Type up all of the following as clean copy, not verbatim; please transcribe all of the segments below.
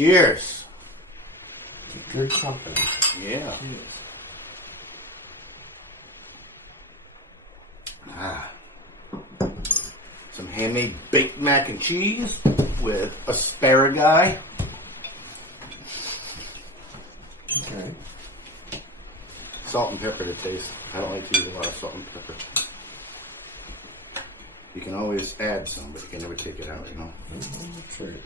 Cheers. Good company. Yeah. Some handmade baked mac and cheese with asparagus. Okay. Salt and pepper to taste. I don't like to use a lot of salt and pepper. You can always add some, but you can never take it out, you know? That's right.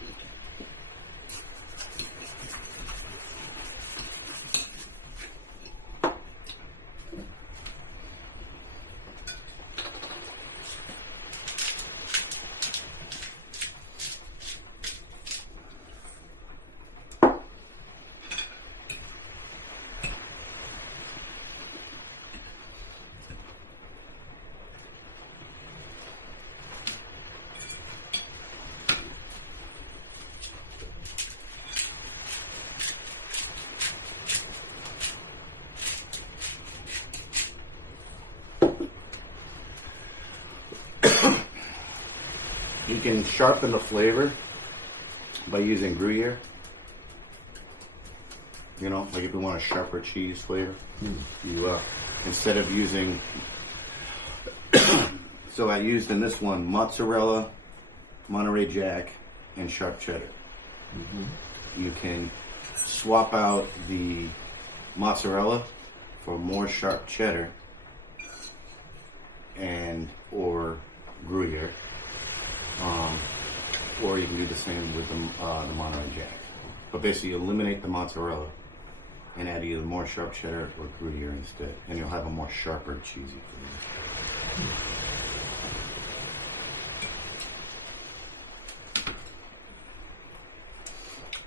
You can sharpen the flavor by using Gruyere. You know, like if you want a sharper cheese flavor, you instead of using. So I used in this one mozzarella, Monterey Jack, and sharp cheddar. You can swap out the mozzarella for more sharp cheddar and or Gruyere. Or you can do the same with the Monterey Jack. But basically, you eliminate the mozzarella and add either more sharp cheddar or Gruyere instead, and you'll have a more sharper, cheesy flavor.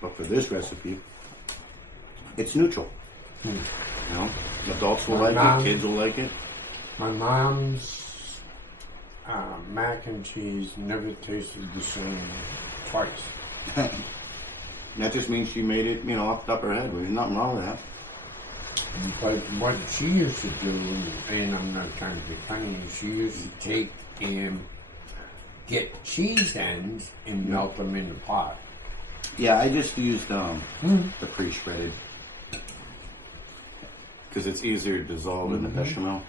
But for this recipe, it's neutral. You know, adults will like it, kids will like it. My mom's mac and cheese never tasted the same twice. That just means she made it, you know, off the top of her head. There's nothing wrong with that. But what she used to do, and I'm not trying to be funny, she used to take and get cheese ends and melt them in the pot. Yeah, I just used the pre-shredded because it's easier to dissolve in the bechamel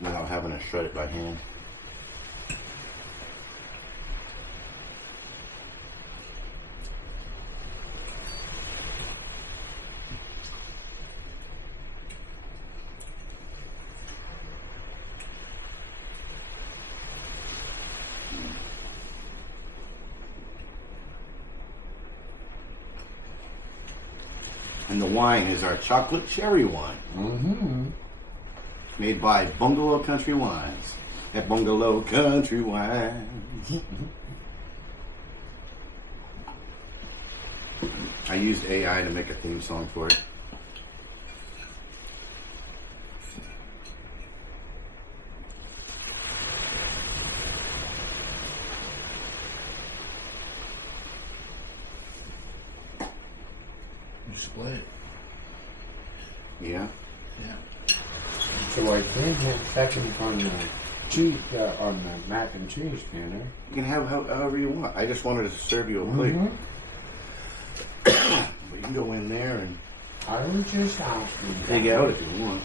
without having to shred it by hand. And the wine is our chocolate cherry wine. Made by Bungalow Country Wines. At Bungalow Country Wines. I used AI to make a theme song for it. Split. Yeah. Yeah. So I can't have second on the cheese, on the mac and cheese, can I? You can have however you want. I just wanted to serve you a plate. But you can go in there and I was just asking. dig out if you want.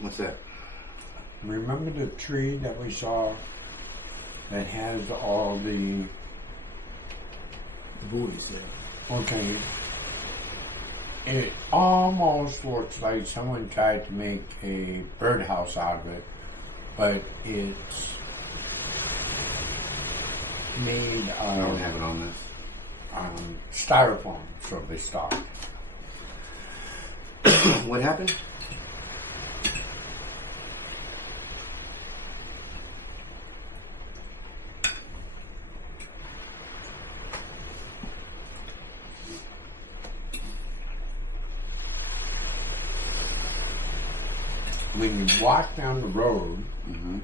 What's that? Remember the tree that we saw that has all the... Buoys there. Okay. It almost looks like someone tried to make a birdhouse out of it, but it's made I don't of have it on this. styrofoam, so they stopped. What happened? when you walk down the road, Mm-hmm.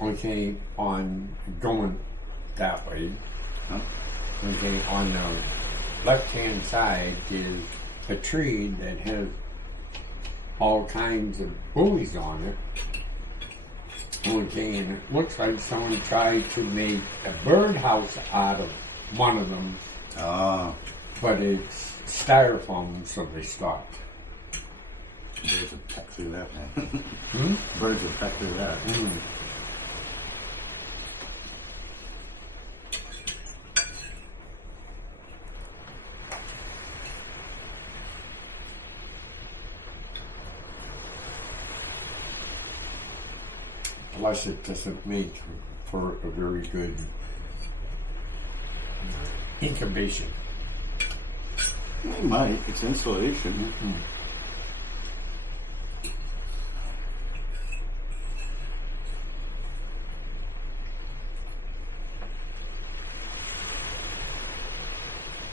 okay, on going that way, Huh? okay, on the left-hand side is a tree that has all kinds of buoys on it. Okay, and it looks like someone tried to make a birdhouse out of one of them, Ah, but it's styrofoam, so they stopped. birds would peck through that, man. Hmm? Birds would peck through that. Mm. Plus, it doesn't make for a very good incubation. It might. It's insulation. Mm-hmm.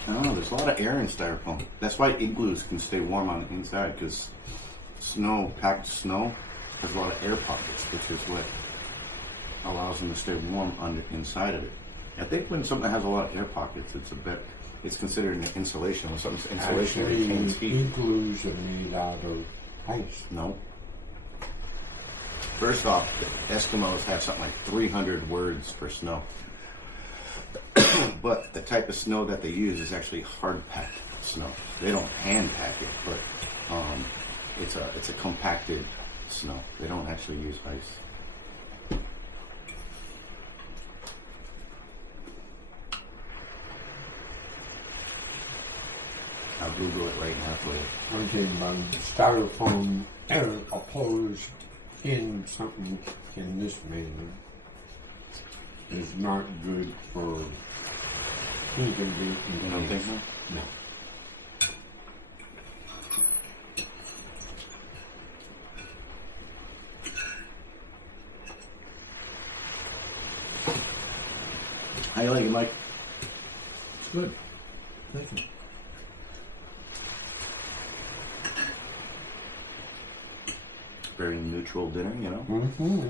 I don't know. There's a lot of air in styrofoam. That's why igloos can stay warm on the inside, because packed snow, has a lot of air pockets, which is what allows them to stay warm inside of it. I think when something has a lot of air pockets, it's considered an insulation. When something's insulation, it Actually, retains heat. igloos are made out of ice. No. First off, the Eskimos have something like 300 words for snow. But the type of snow that they use is actually hard-packed snow. They don't hand-pack it, but it's a compacted snow. They don't actually use ice. I'll Google it right now for you. Okay, but styrofoam air opposed in something in this manner is not good for incubation. You don't think so? No. How you like it, Mike? Good. Thank you. Very neutral dinner, you know? Mm-hmm.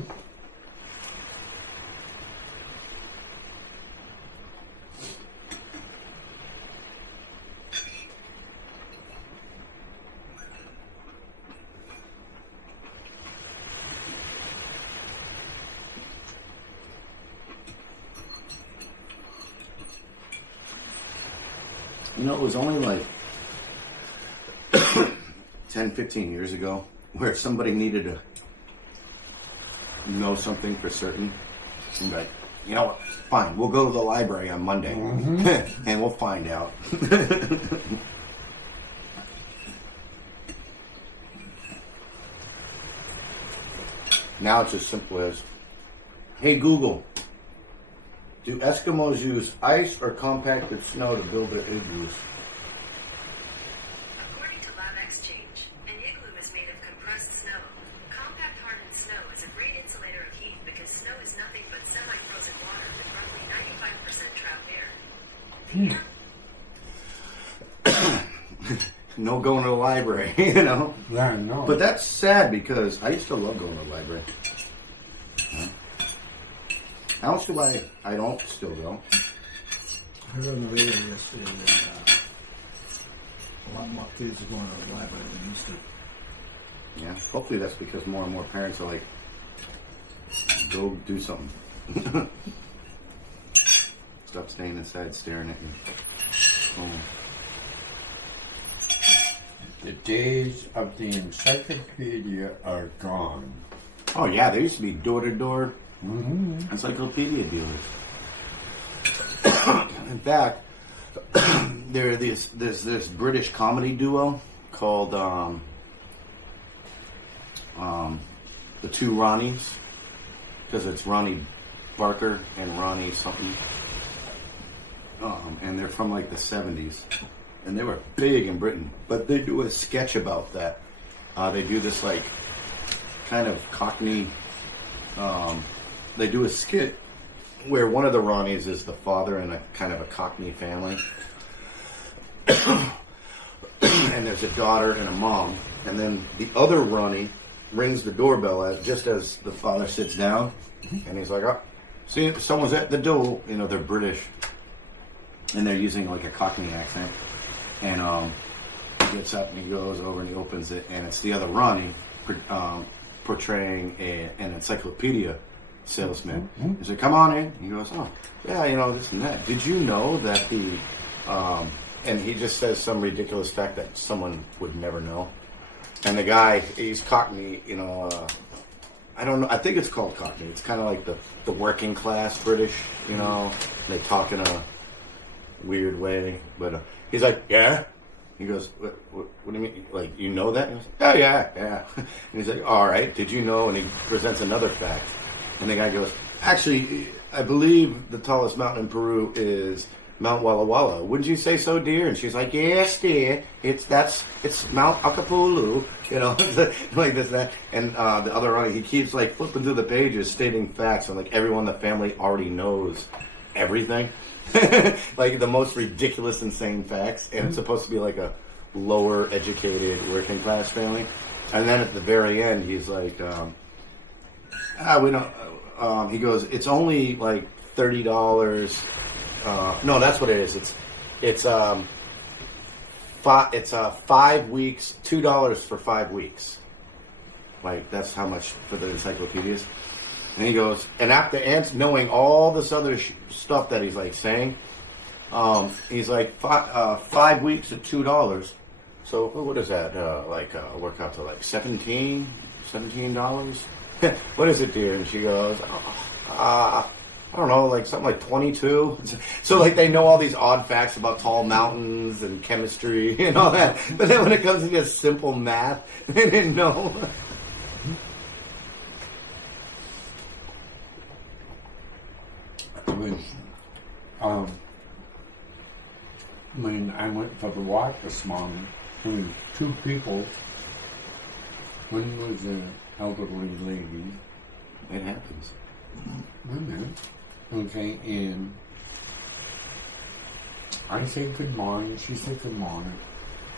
You know, it was only like 10, 15 years ago where if somebody needed to know something for certain, you'd be like, you know what, fine, we'll go to the library on Monday and we'll find out. Now it's as simple as, hey Google, do Eskimos use ice or compacted snow to build their igloos? According to Lab Exchange, an igloo is made of compressed snow. Compact hardened snow is a great insulator of heat because snow is nothing but semi-frozen water with roughly 95% trapped air. No going to the library, you know? Yeah, no. But that's sad because I used to love going to the library. Huh? How much do I don't still go. I heard on the radio yesterday that a lot more kids are going to the library than used to. Yeah. Hopefully that's because more and more parents are like, go do something. Stop staying inside staring at your phone. The days of the encyclopedia are gone. Oh yeah, there used to be door-to-door Mm-hmm. encyclopedia dealers. In fact, there's this British comedy duo called the Two Ronnies, because it's Ronnie Barker and Ronnie something, and they're from like the 70s, and they were big in Britain. But they do a sketch about that. They do this like kind of Cockney. They do a skit where one of the Ronnies is the father in a kind of a Cockney family. And there's a daughter and a mom. And then the other Ronnie rings the doorbell just as the father sits down, and he's like, "Oh, see, someone's at the door." You know, they're British, and they're using like a Cockney accent. And he gets up and he goes over and he opens it, and it's the other Ronnie portraying an encyclopedia salesman. He said, "Come on in." He goes, "Oh, yeah, you know, this and that. Did you know that the..." And he just says some ridiculous fact that someone would never know. And the guy, he's Cockney, you know, I don't know, I think it's called Cockney. It's kind of like the working class British, you know. They talk in a weird way. But he's like, "Yeah?" He goes, what do you mean? Like, you know that? He goes, "Oh, yeah." And he's like, "All right, did you know?" And he presents another fact. And the guy goes, "Actually, I believe the tallest mountain in Peru is Mount Walla Walla. Wouldn't you say so, dear?" And she's like, "Yes, dear. It's Mount Acapulco." You know, like this and that. And the other Ronnie, he keeps like flipping through the pages, stating facts, and like everyone in the family already knows everything. Like the most ridiculous, insane facts, and it's supposed to be like a lower educated working class family. And then at the very end, he's like, we don't. He goes, "It's only like $30. No, that's what it is. It's 5 weeks, $2 for 5 weeks. Like that's how much for the encyclopedias." And he goes, and after knowing all this other stuff that he's like saying, he's like 5 weeks at $2. So what is that? Work out to like $17? What is it, dear? And she goes, I don't know, like something like 22. So like they know all these odd facts about tall mountains and chemistry and all that. But then when it comes to just simple math, they didn't know. When I went for the walk this morning, there was 2 people. One was an elderly lady. It happens. Okay, and I said good morning. She said good morning.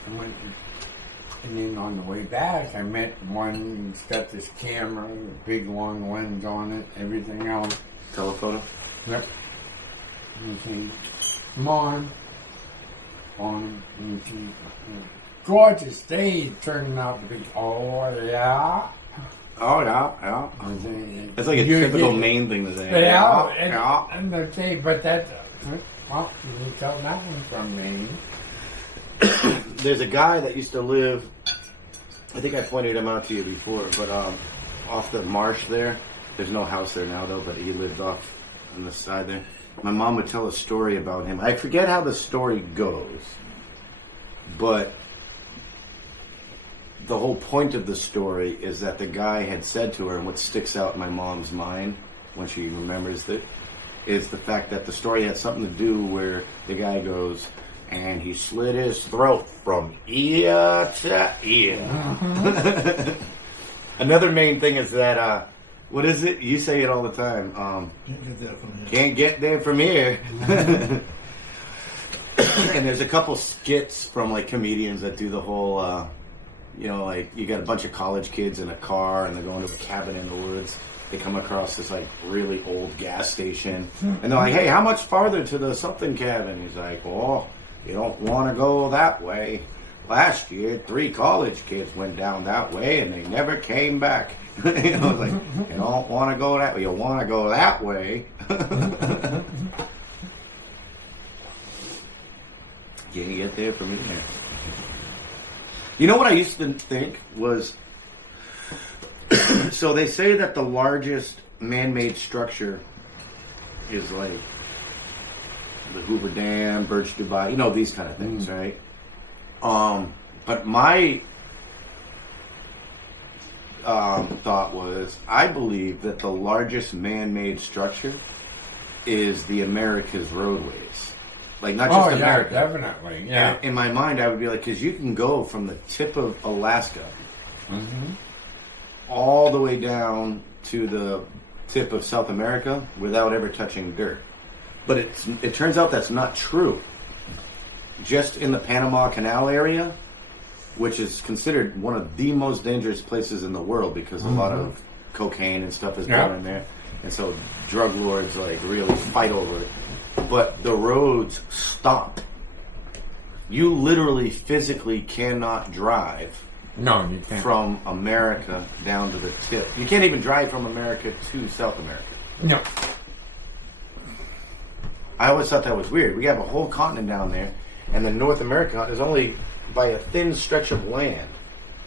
And then on the way back, I met one who's got this camera, a big long lens on it, everything else. Telephoto? Yep. Okay. Come on, gorgeous day turning out to be. Oh yeah. Oh yeah. Okay. It's like a typical Maine thing to say. Yeah. And okay, but that. Well, you can tell that one from Maine. There's a guy that used to live. I think I pointed him out to you before, but off the marsh there. There's no house there now though, but he lived off on the side there. My mom would tell a story about him. I forget how the story goes, but the whole point of the story is that the guy had said to her, and what sticks out in my mom's mind when she remembers it, is the fact that the story had something to do where the guy goes, and he slit his throat from ear to ear. Another main thing is that, what is it? You say it all the time. Can't get there from here. And there's a couple skits from like comedians that do the whole, like you got a bunch of college kids in a car and they're going to a cabin in the woods. They come across this like really old gas station and they're like, "Hey, how much farther to the something cabin?" He's like, "Oh, you don't want to go that way. Last year, 3 college kids went down that way and they never came back." Like, you don't want to go that way. You want to go that way. Can't get there from here. You know what I used to think was, so they say that the largest man-made structure is like the Hoover Dam, Burj Dubai, these kind of things, right? But my thought was, I believe that the largest man-made structure is the America's roadways. Like, not just America. Yeah, definitely. Yeah. In my mind, I would be like, because you can go from the tip of Alaska all the way down to the tip of South America without ever touching dirt. But it turns out that's not true. Just in the Panama Canal area, which is considered one of the most dangerous places in the world because a lot of cocaine and stuff is Yeah. done in there, and so drug lords like really fight over it. But the roads stop. You literally physically cannot drive No, you can't. from America down to the tip. You can't even drive from America to South America. No. I always thought that was weird. We have a whole continent down there, and the North America is only by a thin stretch of land.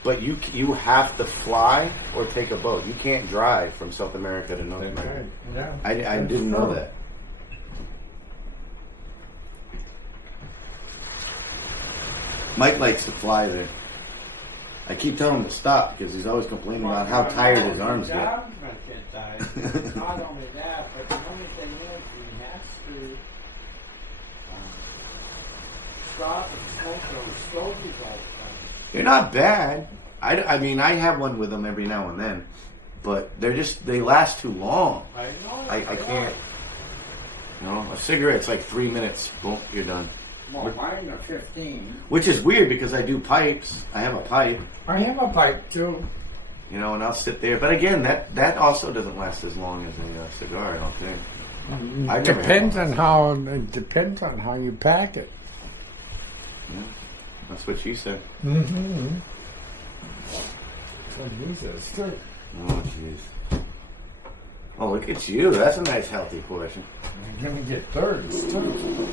But you have to fly or take a boat. You can't drive from South America to North America. Yeah. I didn't know that. Mike likes to fly there. I keep telling him to stop because he's always complaining about how tired his arms get. Not only that, but the only thing is he has to stop and smoke those stogies all the time. They're not bad. I mean, I have one with them every now and then, but they last too long. I know. I can't. You know, a cigarette's like 3 minutes. Boom, you're done. Well, mine are 15. Which is weird because I do pipes. I have a pipe, I have a pipe too. you know, and I'll sit there. But again, that also doesn't last as long as a cigar. I don't think. I've never had one. It depends on how you pack it. Yeah, that's what she said. Mm-hmm. That's what he says too. Oh, jeez. Oh, look at you. That's a nice, healthy portion. You're gonna get thirds too.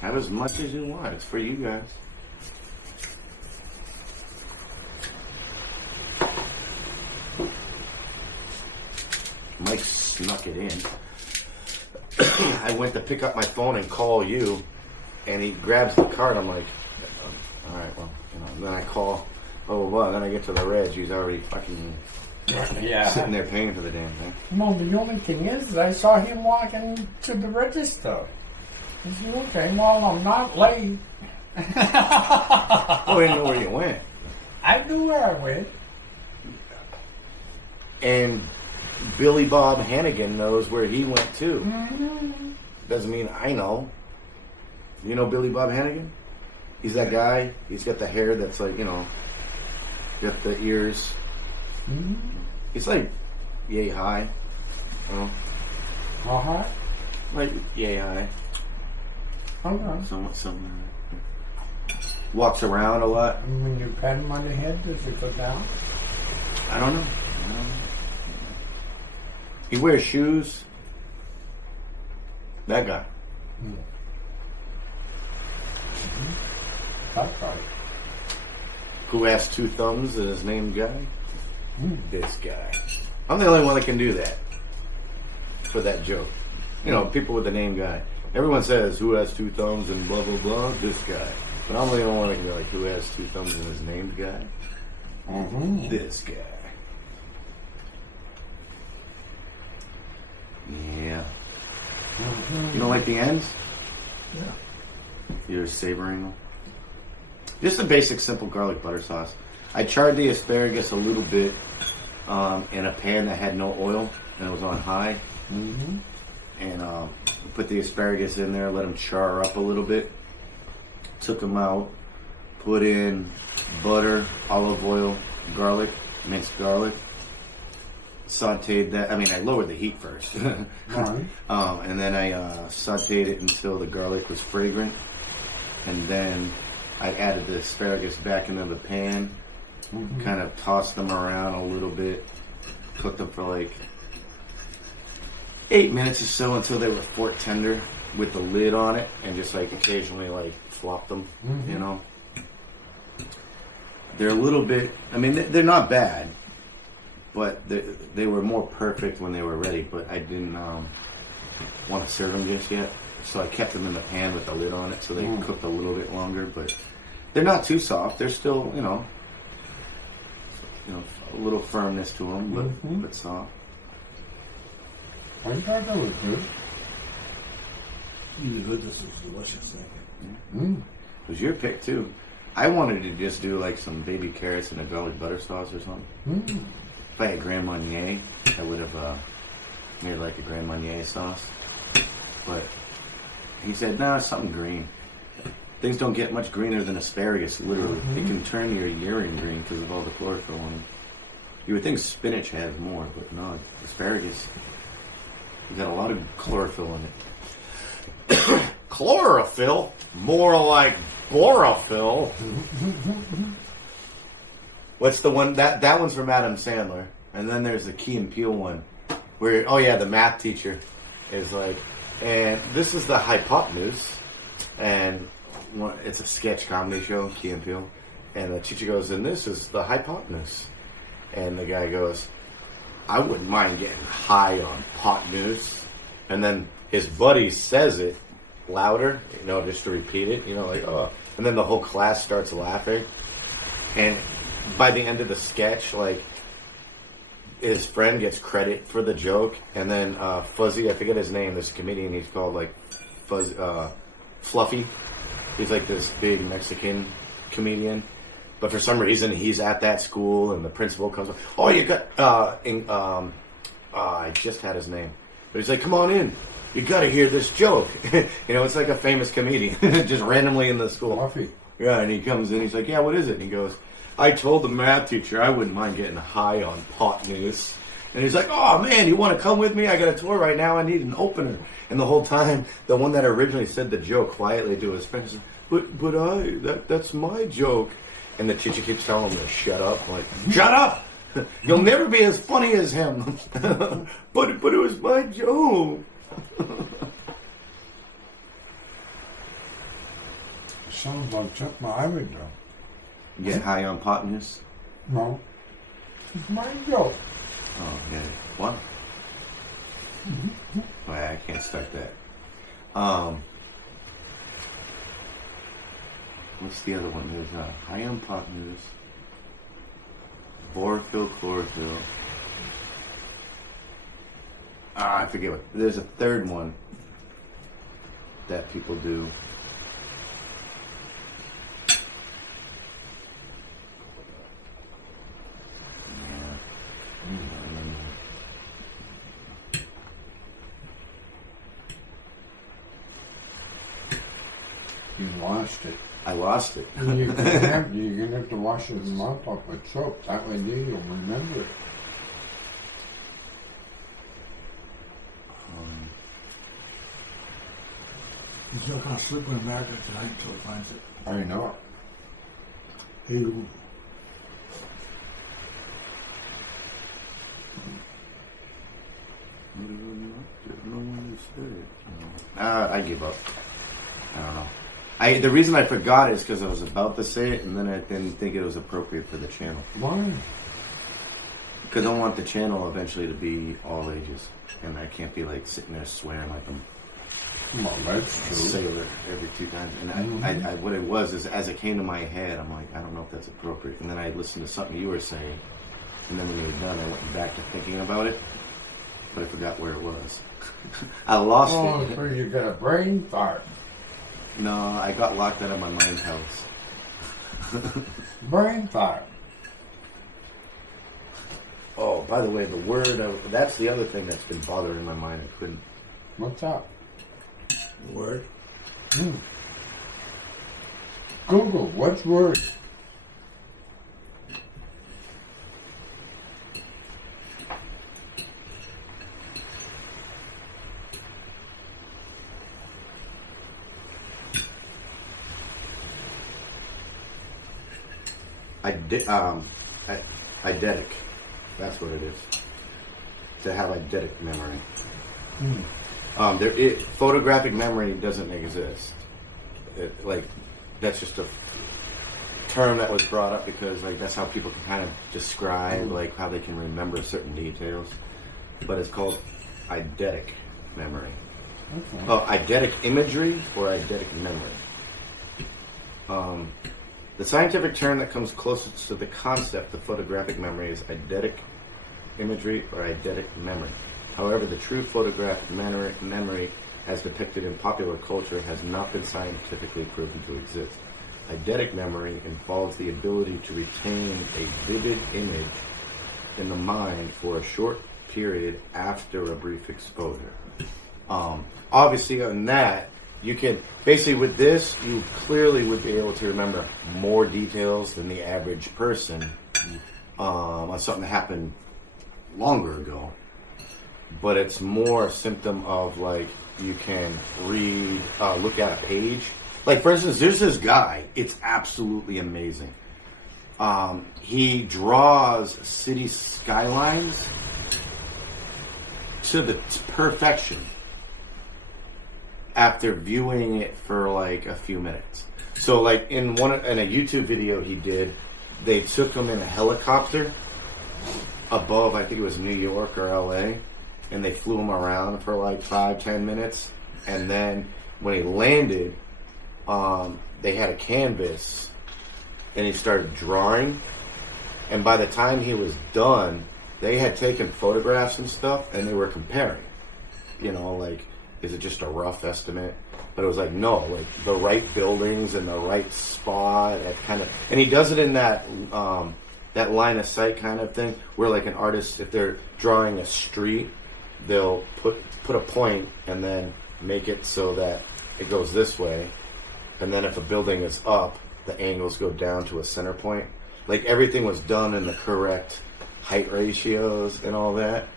Have as much as you want. It's for you guys. Mike snuck it in. I went to pick up my phone and call you, and he grabs the card. I'm like, all right, well, you know. Then I call, then I get to the reg. He's already fucking Yeah. sitting there paying for the damn thing. Well, the only thing is, I saw him walking to the register. I said, okay, well, I'm not late. Oh, I didn't know where you went. I knew where I went. And Billy Bob Hannigan knows where he went too. Mm-hmm. Doesn't mean I know. You know Billy Bob Hannigan? He's that guy. He's got the hair that's like, you know, got the ears. Mm-hmm. He's like yay high. You know? Uh-huh. Like yay high. Okay. Something. Walks around a lot. And when you pat him on the head, does he go down? I don't know. He wears shoes. That guy. That's right. Who has two thumbs and is named Guy? This guy. I'm the only one that can do that. For that joke. You know, people with the name Guy. Everyone says, who has two thumbs and blah, blah, blah? This guy. But I'm the only one that can be like, who has two thumbs and is named Guy? Mm-hmm. This guy. Yeah. You don't like the ends? Yeah. You're savoring them? Just a basic, simple garlic butter sauce. I charred the asparagus a little bit in a pan that had no oil, and it was on high. Mm-hmm. And put the asparagus in there, let them char up a little bit. Took them out, put in butter, olive oil, garlic, minced garlic. Sauteed that. I mean, I lowered the heat first. Right. And then I sauteed it until the garlic was fragrant. And then I added the asparagus back into the pan. Mm-hmm. Kind of tossed them around a little bit. Cooked them for like 8 minutes or so until they were fork tender with the lid on it. And just like occasionally like flop them, you know. They're a little bit, I mean, they're not bad. But they were more perfect when they were ready. But I didn't want to serve them just yet. So I kept them in the pan with the lid on it so they cooked a little bit longer. But they're not too soft. They're still, you know, a little firmness to them, but soft. I thought that was good. You heard this was delicious. Mm. It was your pick too. I wanted to just do like some baby carrots and a garlic butter sauce or something. Mm. If I had Grand Marnier, I would have made like a Grand Marnier sauce. But he said, no, something green. things don't get much greener than asparagus. Literally, it can turn your urine green because of all the chlorophyll in it. You would think spinach has more, but no, asparagus. You got a lot of chlorophyll in it. Chlorophyll? More like chlorophyll. What's the one? That one's from Adam Sandler. And then there's the Key and Peele one. Where, oh yeah, the math teacher is like, and this is the hypotenuse. And it's a sketch comedy show, Key and Peele. And the teacher goes, and this is the hypotenuse. And the guy goes, I wouldn't mind getting high on pot news. And then his buddy says it louder, just to repeat it, like, oh. And then the whole class starts laughing. And by the end of the sketch, like, his friend gets credit for the joke. And then Fuzzy, I forget his name, this comedian, he's called, like, Fluffy. He's like this big Mexican comedian. But for some reason, he's at that school, and the principal comes up. Oh, you got... I just had his name. But he's like, come on in. You got to hear this joke. It's like a famous comedian. Just randomly in the school. Fluffy. Yeah, and he comes in. He's like, yeah, what is it? And he goes, I told the math teacher I wouldn't mind getting high on pot news. And he's like, oh, man, you want to come with me? I got a tour right now. I need an opener. And the whole time, the one that originally said the joke quietly to his friend says, but that's my joke. And the teacher keeps telling him to shut up. I'm like, shut up! You'll never be as funny as him. but it was my joke. Sounds like something I would do. Get high on pot news? No. It's my joke. Oh, yeah. What? Well, I can't start that. What's the other one? There's high on pot news, borophyll, chlorophyll. I forget what. There's a third one that people do. You lost it. I lost it. You're gonna have to wash his mouth off with soap. That way you'll remember it. He's not going to sleep in America tonight until he finds it. I know. He I give up. I don't know. The reason I forgot is because I was about to say it, and then I didn't think it was appropriate for the channel. Why? Because I want the channel eventually to be all ages, and I can't be like sitting there swearing like I'm Well, that's a true. sailor every 2 times. And I what it was is, as it came to my head, I'm like, I don't know if that's appropriate. And then I listened to something you were saying, and then when you were done, I went back to thinking about it, but I forgot where it was. I lost Oh, it. so you got a brain fart. No, I got locked out of my mind palace. Brain fart. Oh, by the way, the word of, that's the other thing that's been bothering my mind. I couldn't. What's up? word. Google, what's word? Eidetic. That's what it is. To have eidetic memory. Photographic memory doesn't exist. That's just a term that was brought up because that's how people can kind of describe how they can remember certain details. But it's called eidetic memory. Okay. Oh, eidetic imagery or eidetic memory. The scientific term that comes closest to the concept of photographic memory is eidetic imagery or eidetic memory. However, the true photographic memory as depicted in popular culture has not been scientifically proven to exist. Eidetic memory involves the ability to retain a vivid image in the mind for a short period after a brief exposure. Obviously, on that, You can basically with this, you clearly would be able to remember more details than the average person on something that happened longer ago. But it's more a symptom of like you can read, look at a page. Like for instance, there's this guy. It's absolutely amazing. He draws city skylines to the perfection after viewing it for like a few minutes. So like in a YouTube video he did, they took him in a helicopter above, I think it was New York or LA, and they flew him around for like 5-10 minutes, and then when he landed, they had a canvas and he started drawing, and by the time he was done, they had taken photographs and stuff and they were comparing, you know, like, is it just a rough estimate? But it was like, no, like the right buildings and the right spot, that kind of, and he does it in that that line of sight kind of thing, where like an artist, if they're drawing a street, they'll put a point and then make it so that it goes this way, and then if a building is up, the angles go down to a center point. Like everything was done in the correct height ratios and all that.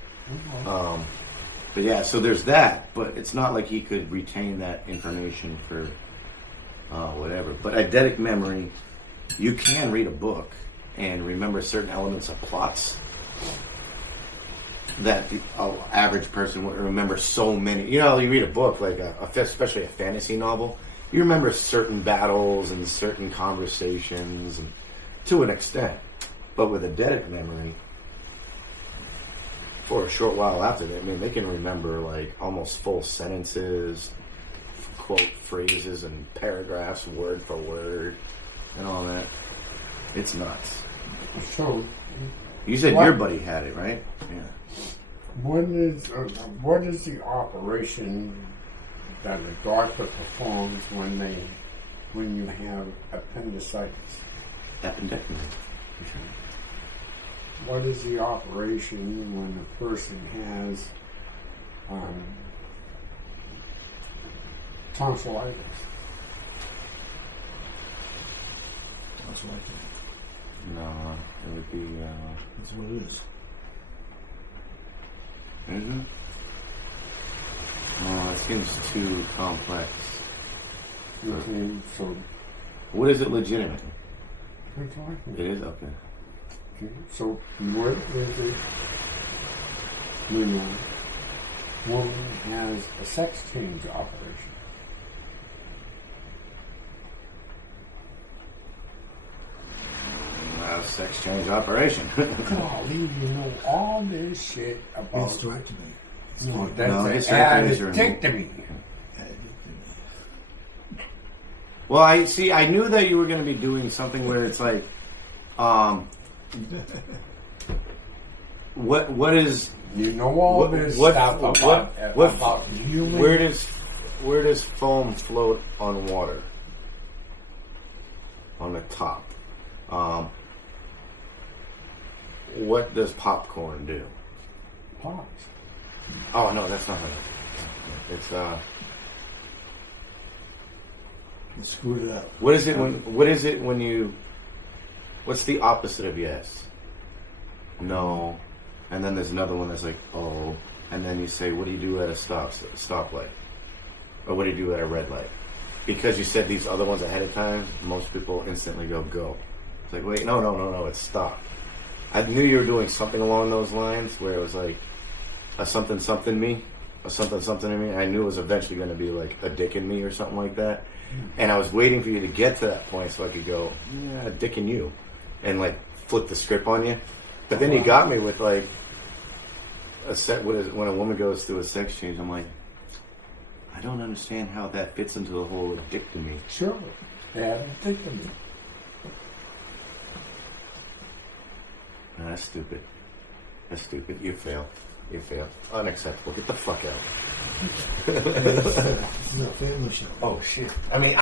But yeah, so there's that, but it's not like he could retain that information for whatever. But eidetic memory, you can read a book and remember certain elements of plots that the average person would remember so many. You know, you read a book, like especially a fantasy novel, you remember certain battles and certain conversations, and to an extent. But with eidetic memory, for a short while after that, I mean, they can remember like almost full sentences, quote phrases and paragraphs, word for word, and all that. It's nuts. So, You said what- your buddy had it, right? Yeah. what is the operation that a doctor performs when you have appendicitis? Appendectomy. What is the operation when a person has tonsillitis? That's what I think. No, it would be. That's what it is. Is it? Oh, it seems too complex. Okay, so What is it legitimately? we're talking. It is okay. Okay, so what is it when a woman has a sex change operation? Sex change operation. Golly, you know all this shit about. Hysterectomy. No, No, that's hysterectomies are- addictomy. Well, I knew that you were going to be doing something where it's like, what is You know all What- this what- stuff what- about, what- about human. where does foam float on water? On the top. What does popcorn do? pops? Oh no, that's not how it is. It's You screwed it up. what is it when you what's the opposite of yes? No. And then there's another one that's like oh, and then you say what do you do at a stoplight? Or what do you do at a red light? Because you said these other ones ahead of time, most people instantly go. It's like wait, no, it's stop. I knew you were doing something along those lines where it was like a something me, a something in me. I knew it was eventually going to be like a dick in me or something like that. And I was waiting for you to get to that point so I could go, yeah, a dick in you, and like flip the script on you. But then you got me with like when a woman goes through a sex change. I'm like, I don't understand how that fits into the whole dick to me. Sure, addictomy. No, that's stupid. That's stupid. You fail. Unacceptable. Get the fuck out. This is a family show. Oh shit. I mean.